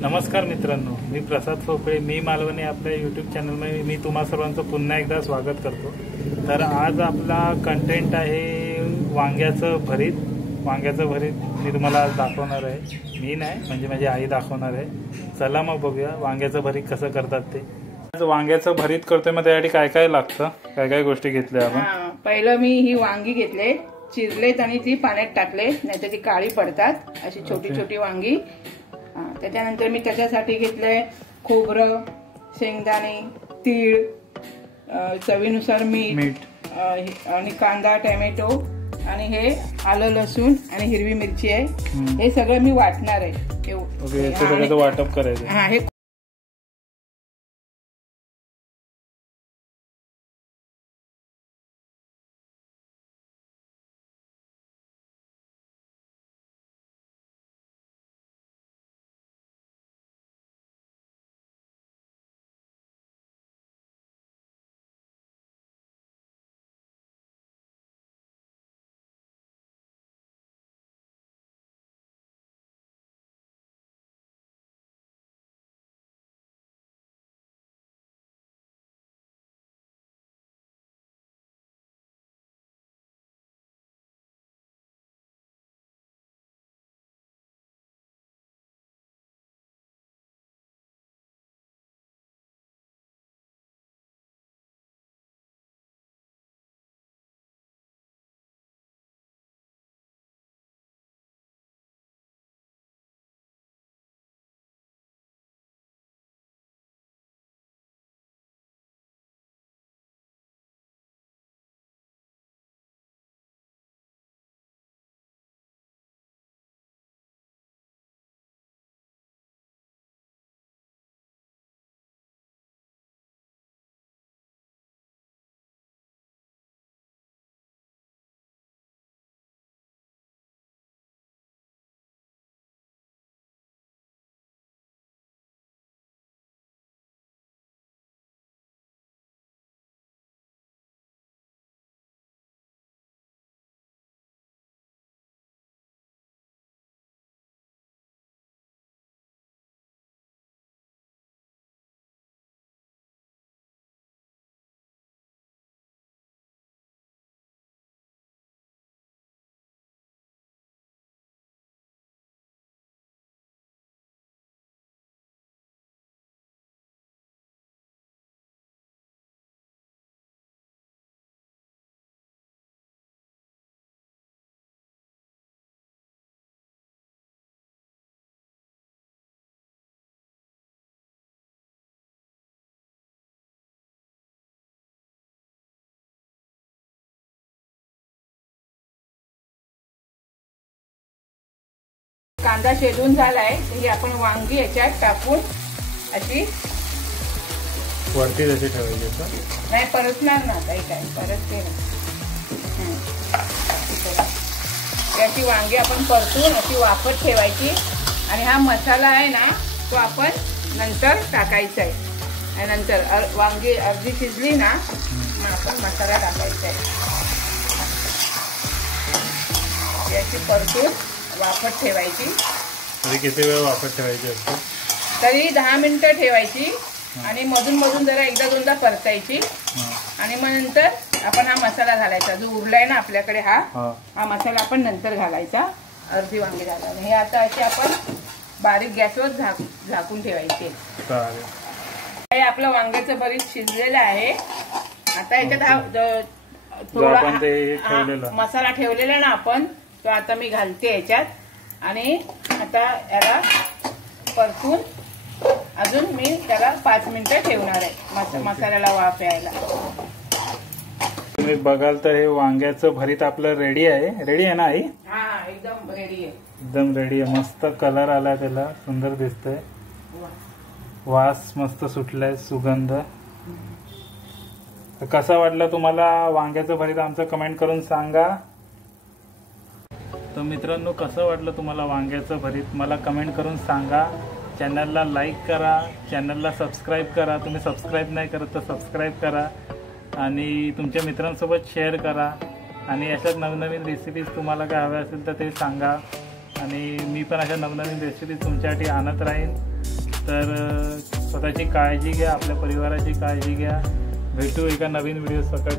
नमस्कार मित्रांनो, मी प्रसाद खोपळे, मी मालवणी आपल्या यूट्यूब चॅनलमध्ये मी तुम्हा सर्वांचं पुन्हा एकदा स्वागत करतो। तर आज आपला कंटेंट आहे वांग्याचं भरीत। वांग्याचं भरीत मी तुम्हाला आज दाखवणार आहे। मी नाही म्हणजे माझी आई दाखवणार आहे। चला मग बघूया वांग्याचं भरीत कसं करतात ते। आज वांग्याचं भरीत करतोय, मग त्यासाठी काय काय लागतं, काय काय गोष्टी घेतल्या आपण। पहिलं मी ही वांगी घेतले, चिरलेत आणि ती पाण्यात टाकले, नाहीतर ती काळी पडतात। अशी छोटी छोटी वांगी। त्याच्यानंतर मी त्याच्यासाठी घेतलंय खोबरं, शेंगदाणे, तीळ, चवीनुसार मीठ आणि कांदा, टोमॅटो आणि हे आलं, लसूण आणि हिरवी मिरची आहे। हे सगळं मी वाटणार आहे। ओके, सगळं वाटप करायचं। हा, हे कांदा शेडून झालाय, ही आपण वांगी याच्यात टाकून अशी वरती जशी ठेवायची का? नाही, परतणार ना काही काय परतते ना। याची वांगी आपण परतून अशी वाफत ठेवायची आणि हा मसाला आहे ना तो आपण नंतर टाकायचा आहे। आणि नंतर वांगी अर्धी शिजली ना मग आपण मसाला टाकायचा आहे। याची परतून वाफत ठेवायची। तरी किती वेळ वाफत ठेवायची असते? तरी 10 मिनिटं ठेवायची आणि मधून मधून जरा एकदा दोनदा परतायची। आणि मग नंतर आपण हा मसाला घालायचा जो उरलाय ना आपल्याकडे, हा मसाला आपण नंतर घालायचा। अर्धी वांगी घालायला हे आता अशी आपण बारीक गॅसवर झाकून ठेवायचे। हे आपलं वांग्याचं भरीत शिजलेलं आहे। आता याच्यात थोडा मसाला ठेवलेला ना आपण, तो आता मी घालते याच्यात आणि आता याला परतून अजून मी त्याला 5 मिनिटं ठेवणार आहे मसाल्याला वाफ यायला। तुम्ही बघाल तर हे वांग्याचं भरीत आपलं रेडी आहे। रेडी आहे ना आई? हा, एकदम रेडी आहे। एकदम रेडी आहे। मस्त कलर आला त्याला, सुंदर दिसतंय, वास मस्त सुटलाय, सुगंध। कसा वाटला तुम्हाला वांग्याचं भरीत आमचं कमेंट करून सांगा। तर मित्रांनो, कसं वाटलं तुम्हाला वांग्याचं भरीत मला कमेंट करून सांगा। चॅनलला लाईक करा, चॅनलला सबस्क्राईब करा। तुम्ही सबस्क्राईब नाही करत तर सबस्क्राईब करा आणि तुमच्या मित्रांसोबत शेअर करा। आणि अशाच नवनवीन रेसिपीज तुम्हाला काय हव्या असेल तर ते सांगा आणि मी पण अशा नवनवीन रेसिपीज तुमच्यासाठी आणत राहीन। तर स्वतःची काळजी घ्या, आपल्या परिवाराची काळजी घ्या. भेटू एका नवीन व्हिडिओ सकट.